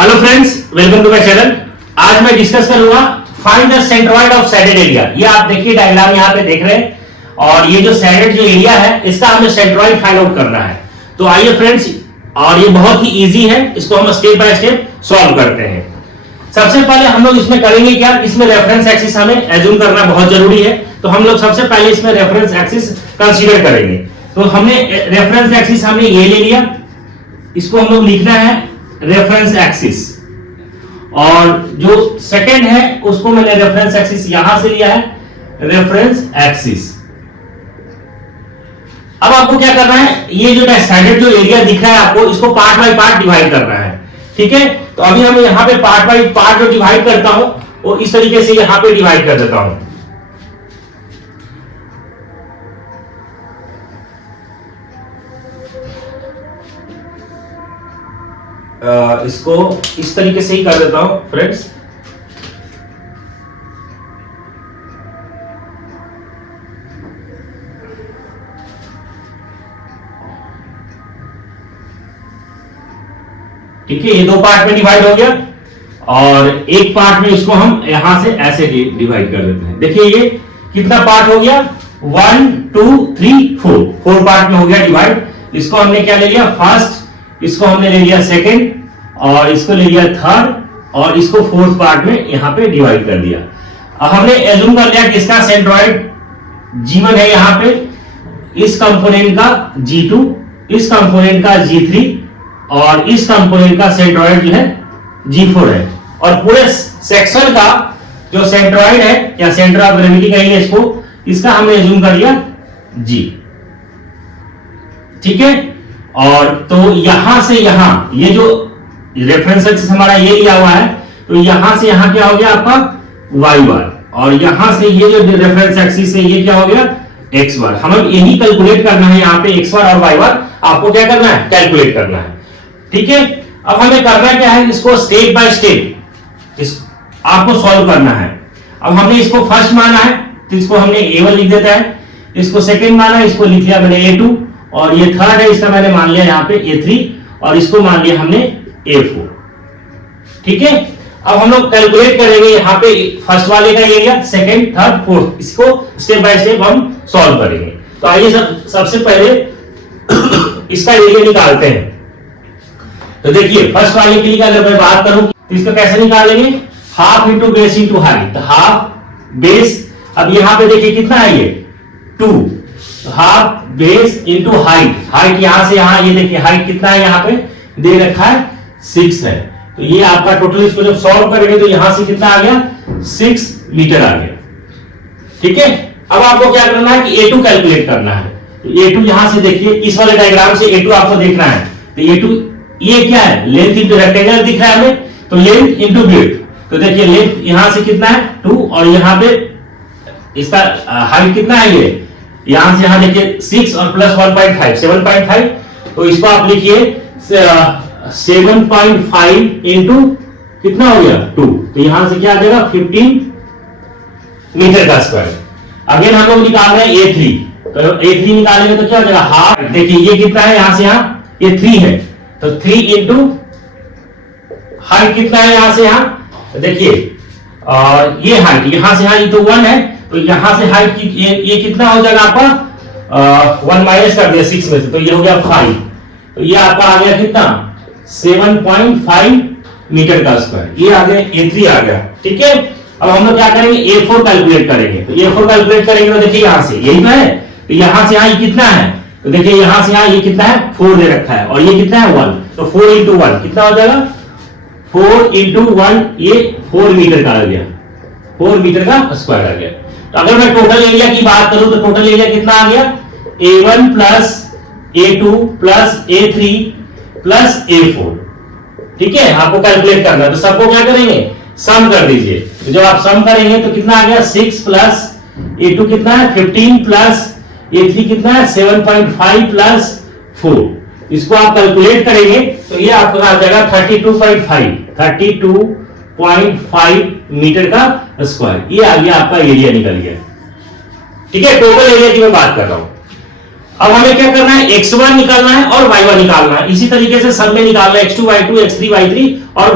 Hello friends, welcome to my channel. आज मैं discuss करूंगा find the centroid of shaded area. ये आप देखिए डायग्राम यहाँ पे देख रहे हैं और ये जो सैडेड जो एरिया है इसका हमें सेंट्रोइड फाइंड आउट करना है। तो आइए फ्रेंड्स, और ये बहुत ही इजी है, इसको हम स्टेप बाय स्टेप सॉल्व करते हैं। सबसे पहले हम लोग इसमें करेंगे क्या, इसमें रेफरेंस एक्सिस हमें एज्यूम करना बहुत जरूरी है। तो हम लोग सबसे पहले इसमें रेफरेंस एक्सिस कंसीडर करेंगे। तो हमने रेफरेंस एक्सिस हमने ये ले लिया, इसको हम लोग लिखना है रेफरेंस एक्सिस, और जो सेकंड है उसको मैंने रेफरेंस एक्सिस यहां से लिया है, रेफरेंस एक्सिस। अब आपको क्या करना है, ये जो सैडेड जो एरिया दिख रहा है आपको, इसको पार्ट बाय पार्ट डिवाइड करना है। ठीक है, तो अभी हम यहां पे पार्ट बाय पार्ट जो डिवाइड करता हूं वो इस तरीके से यहां पे डिवाइड कर देता हूं। इसको इस तरीके से ही कर देता हूं फ्रेंड्स। ठीक है, ये दो पार्ट में डिवाइड हो गया और एक पार्ट में इसको हम यहां से ऐसे डिवाइड कर देते हैं। देखिए ये कितना पार्ट हो गया, 1 2 3 4 पार्ट में हो गया डिवाइड। इसको हमने क्या ले लिया, फर्स्ट, इसको हमने ले लिया सेकंड, और इसको ले लिया थर्ड, और इसको फोर्थ पार्ट में यहां पे डिवाइड कर दिया। अब हमने एज्यूम कर लिया कि इसका सेंट्रोइड G1 है, यहां पे इस कंपोनेंट का G2, इस कंपोनेंट का G3 और इस कंपोनेंट का सेंट्रोइड जो है G4 है। और पूरे सेक्शन का जो सेंट्रोइड है या सेंटर ऑफ ग्रेविटी कहेंगे इसको, इसका हमने एज्यूम कर लिया G। ठीक है, और तो यहां से यहां ये जो रेफरेंस एक्सिस हमारा ये लिया हुआ है, तो यहां से यहां क्या हो गया आपका y1, और यहां से ये जो रेफरेंस एक्सिस है ये क्या हो गया x1। हमें यही कैलकुलेट करना है, यहां पे x1 और y1 आपको क्या करना है, कैलकुलेट करना है। ठीक है, अब हमें करना क्या है, इसको स्टेप बाय स्टेप आपको सॉल्व करना है। अब हमने इसको फर्स्ट माना है तो इसको हमने a1 लिख देता है, इसको सेकंड माना है, इसको लिख लिया मैंने a2, और ये थर्ड है, इसका मैंने मान लिया यहाँ पे a3, और इसको मान लिया हमने a4। ठीक है, अब हम लोग कैलकुलेट करेंगे यहाँ पे फर्स्ट वाले का एरिया, सेकंड, थर्ड, फोर्थ, इसको स्टेप बाय स्टेप हम सॉल्व करेंगे। तो आइए सबसे पहले इसका एरिया निकालते हैं। तो देखिए फर्स्ट वाले के लिए अगर मैं बात करूं तो इसको कैसे निकालेंगे, half into base into height. तो हाफ बेस, अब यहाँ पे देखिए कितना है ये 2, half base into height. Height यहां से यहां, ये देखिए हाइट कितना है यहाँ पे दे रखा है 6 है। तो ये आपका टोटल, इसको जब सॉल्व करेंगे तो यहां से कितना आ गया 6 मीटर आ गया। ठीक है, अब आपको क्या करना है कि A2 कैलकुलेट करना है। तो A2 यहां से देखिए, इस वाले डायग्राम से A2 आपको देखना है। तो A2 ये क्या है, लेंथ इंटू रेक्टेंगल दिख रहा है हमें, तो लेंथ इंटू ब्रेड्थ। तो देखिए लेंथ यहां से कितना है 2, और यहां पे इसका हाइट कितना है, ये यहां से यहां देखिए 6 और प्लस 1.5 7.5। तो इसको आप लिखिए 7.5 इंटू कितना हो गया 2, तो यहां से क्या आ जाएगा 15 मीटर का स्क्वायर। अगेन हम लोग निकाल रहे हैं A3, तो A3 निकालेंगे तो क्या हो जाएगा हाफ। देखिए ये कितना है, यहां से यहां ये 3 है, तो 3 इंटू हाइट कितना है यहां से यहां, तो देखिए ये हाइट यहां से यहां ये तो 1 है, तो यहां से हाइट की ये कितना हो जाएगा आपका 1 माइनस कर दिया 6 में से, तो ये हो गया 5। तो ये आपका आ गया कितना 7.5 मीटर का स्क्वायर, ये आ गया A3 आ गया। ठीक है, अब हम लोग क्या करेंगे A4 कैलकुलेट करेंगे। तो A4 कैलकुलेट करेंगे तो देखिए यहां से यही तो है, तो यहां से यहां ये कितना है, तो देखिए यहां से यहां ये कितना है 4 दे रखा है, और ये कितना है 1, तो 4 इंटू 1 कितना हो जाएगा 4 इंटू 1, ये 4 मीटर का आ गया, 4 मीटर का स्क्वायर आ गया। तो अगर मैं टोटल एरिया की बात करूं तो टोटल एरिया कितना आ गया, A1 plus A2 plus A3 plus A4। ठीक है, आपको कैलकुलेट करना है, तो सबको क्या करेंगे सम कर दीजिए। तो जब आप सम करेंगे तो कितना आ गया 6 प्लस A2 कितना है 15 प्लस A3 कितना है 7.5 प्लस 4। इसको आप कैलकुलेट करेंगे तो ये आपका आ जाएगा 32.5 मीटर का स्क्वायर। ये आ गया आपका एरिया निकल गया। ठीक है, टोटल एरिया की मैं बात कर रहा हूं। अब हमें क्या करना है, x1 निकालना है और y1 निकालना है। इसी तरीके से सब में निकालना है x2 y2 x3 y3 और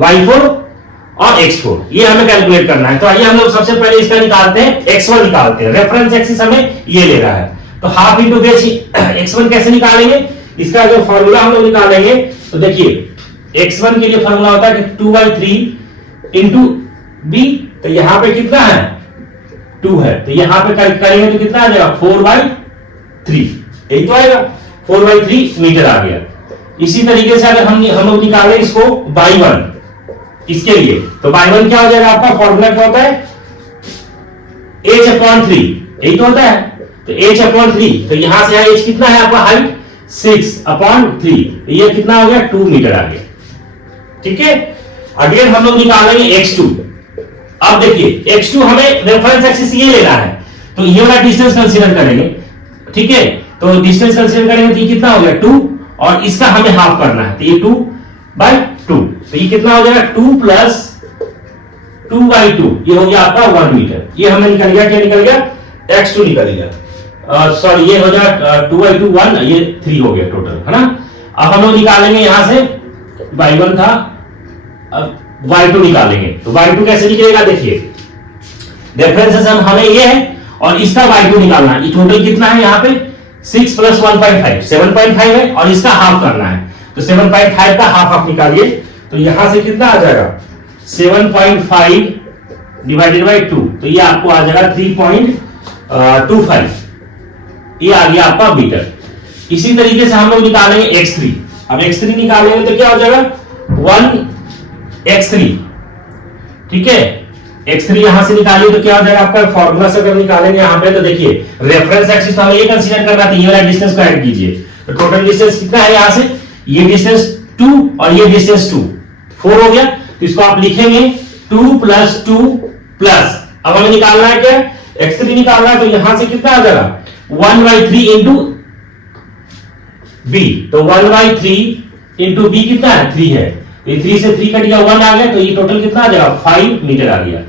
y4 और x4, ये हमें कैलकुलेट करना है। तो आइए हम लोग सबसे पहले इसका निकालते हैं, x1 निकालते हैं। रेफरेंस एक्सिस हमें ये ले रहा है, तो हाफ इंटू बेस x1 कैसे निकालेंगे, इसका जो फॉर्मूला हम लोग निकालेंगे, तो देखिए x1 के लिए फॉर्मूला होता है कि 2/3 इंटू b, तो यहां पे कितना है 2 है, तो यहां पे करेंगे तो कितना आ जाएगा 4/3, यही तो आएगा 4/3 मीटर आ गया। इसी तरीके से अगर हम लोग निकालें इसको y1 इसके लिए, तो y1 क्या हो जाएगा, आपका फॉर्मूला क्या होता है h/3, यही तो होता है, तो h/3, तो यहां से h कितना है आपका हाइट 6/3, ये कितना हो गया 2 मीटर आ गया। ठीक है, अगेन हम लोग निकालेंगे x2। अब देखिए x2 हमें रेफरेंस एक्सिस ये लेना है, तो ये वाला डिस्टेंस कंसीडर करेंगे। ठीक है, तो डिस्टेंस कंसीडर करेंगे तो ये कितना हो गया 2, और इसका हमें हाफ करना है, तो ये 2/2, तो ये कितना हो जाएगा 2 प्लस 2/2, ये हो गया आपका 1 मीटर। ये हमें निकल गया, क्या निकल गया x2 निकल गया, सॉरी ये हो जाएगा 2/2 1, ये 3 हो गया टोटल, है ना। अब हम लोग निकालेंगे यहां से y1 था, अब y2 निकालेंगे, तो y2 कैसे निकलेगा, देखिए रेफरेंस हमें ये है और इसका y2 निकालना है। ये टोटल कितना है यहाँ पे 6 प्लस 1.5 7.5 है, और इसका हाफ करना है, तो 7.5 का हाफ निकालिए, तो यहां से कितना आ जाएगा 7.5 डिवाइडेड बाई 2, तो ये आपको आ जाएगा 3.25, ये आ गया आपका मीटर। इसी तरीके से हम लोग निकालेंगे x3। अब x3 निकालेंगे तो क्या हो जाएगा 1x3। ठीक है, x3 यहां से निकालिए तो क्या हो जाएगा आपका फॉर्मूला से अगर निकालेंगे यहां पे, तो देखिए रेफरेंस एक्सिस तो हमें ये कंसीडर करना था, ये वाला डिस्टेंस को ऐड कीजिए, तो टोटल डिस्टेंस कितना है, यहां से ये डिस्टेंस 2 और ये डिस्टेंस 2 4 हो गया, तो इसको आप लिखेंगे 2 प्लस 2 प्लस, अब हमें निकालना है क्या x3 निकालना है, तो यहां से कितना आ जाएगा 1/3 इंटू b, तो 1/3 इंटू b कितना है 3 है, तो 3 से 3 कट गया 1 आ गया, तो ये टोटल कितना आ जाएगा 5 मीटर आ गया।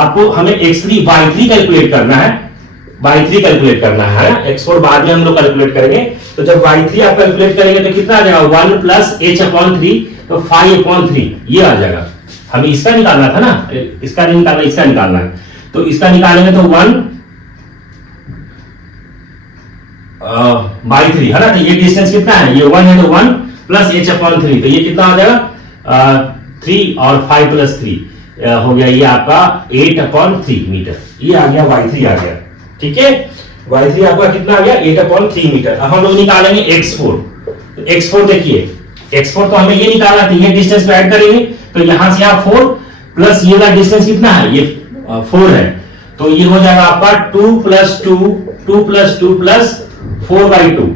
आपको हमें x3 y3 कैलकुलेट करना है, y3 कैलकुलेट करना है, x4 बाद में हम लोग कैलकुलेट करेंगे। तो जब y3 आप कैलकुलेट करेंगे तो कितना आ जाएगा 1 प्लस h/3, तो 5/3 ये आ जाएगा। हमें इसका निकालना था ना, इसका नहीं निकालना, इसका निकालना है, तो इसका निकालेंगे तो 1/3 है ना, तो ये डिस्टेंस कितना है, ये 1 है, तो 1 प्लस h/3, तो ये कितना आ जाएगा 3 और 5 प्लस 3 हो गया, ये आपका 8/3 मीटर, ये आ गया y3 आ गया। ठीक है, y3 आपका कितना आ गया 8/3 मीटर। अब हम लोग निकालेंगे x4, तो x4 देखिए x4 तो हमें ये निकालना था, ये डिस्टेंस को ऐड करेंगे, तो यहां से यहां 4 प्लस ये वाला डिस्टेंस कितना है, ये 4 है, तो ये हो जाएगा आपका 2 प्लस 2 2 प्लस 2 प्लस 4/2,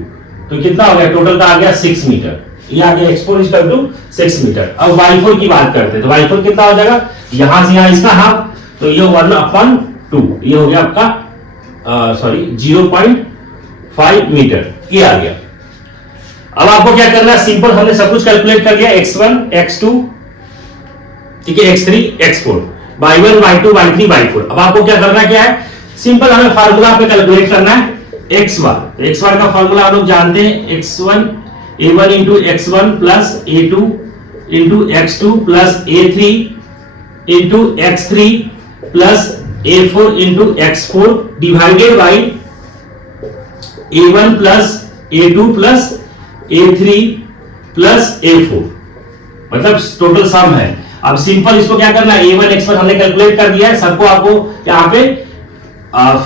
तो कितना हो गया टोटल का आ गया 6 मीटर, ये आ गया x4 इक्वल टू 6 मीटर। अब y4 की बात करते हैं, तो y4 कितना हो जाएगा, यहां से यहां इसका हाफ, तो ये 1/2, ये हो गया आपका सॉरी 0.5 मीटर, ये आ गया। अब आपको क्या करना है, सिंपल हमने सब कुछ कैलकुलेट कर लिया, x1 x2 ठीक है, x3 x4 y1 y2 y3 y4। अब आपको क्या करना क्या है, सिंपल हमें फार्मूला पे कैलकुलेट करना है x1, तो x1 का फार्मूला हम लोग जानते हैं, x1 a1 into x1 plus a2 into x2 plus a3 into x3 plus a4 into x4 divided by a1 plus a2 plus a3 plus a4, मतलब टोटल सम है। अब सिंपल इसको क्या करना है, a1 x1 हमने कैलकुलेट कर दिया है, सबको आपको यहाँ पे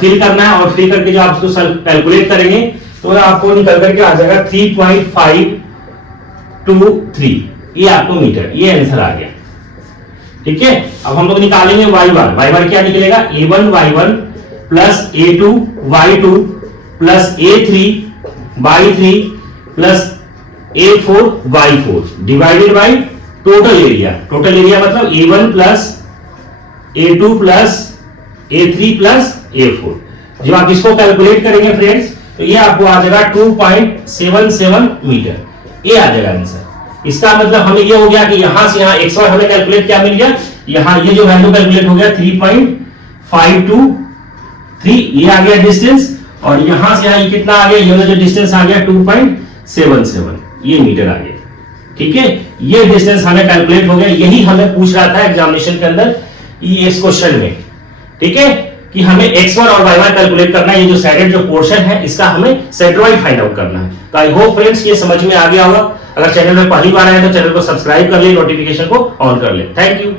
फिल करना है, और फिल करके जो आप इसको कैलकुलेट करेंगे तो आपको निकल करके आ जाएगा 3.523, ये आपको मीटर, ये आंसर आ गया। ठीक है, अब हम लोग निकालेंगे y1 क्या निकलेगा, a1 y1 plus a2 y2 plus a3 y3 plus a4 y4 divided by total area, total area मतलब a1 plus a2 plus a3 plus a4। जब आप इसको कैलकुलेट करेंगे फ्रेंड्स, तो ये आपको आ जाएगा 2.77 मीटर, ये आ जाएगा आंसर। इसका मतलब हमें ये हो गया कि यहां से यहां x1 हमें कैलकुलेट क्या मिल गया, यहां ये जो वैल्यू कैलकुलेट हो गया 3.523, ये आ गया डिस्टेंस, और यहां से यहां कितना आ गया, ये जो डिस्टेंस आ गया 2.77 ये मीटर आ गया। ठीक है, ये डिस्टेंस हमें कैलकुलेट हो गया। यही हमें पूछ रहा था एग्जामिनेशन के अंदर इस क्वेश्चन में। ठीक है, कि हमें x1 और y1 कैलकुलेट करना है। ये जो साइडेड जो पोर्शन है इसका हमें सेंट्रॉइड फाइंड आउट करना है। तो आई होप फ्रेंड्स ये समझ में आ गया होगा। अगर चैनल में पहली बार आए तो चैनल को सब्सक्राइब कर ले, नोटिफिकेशन को ऑन कर ले। Thank you.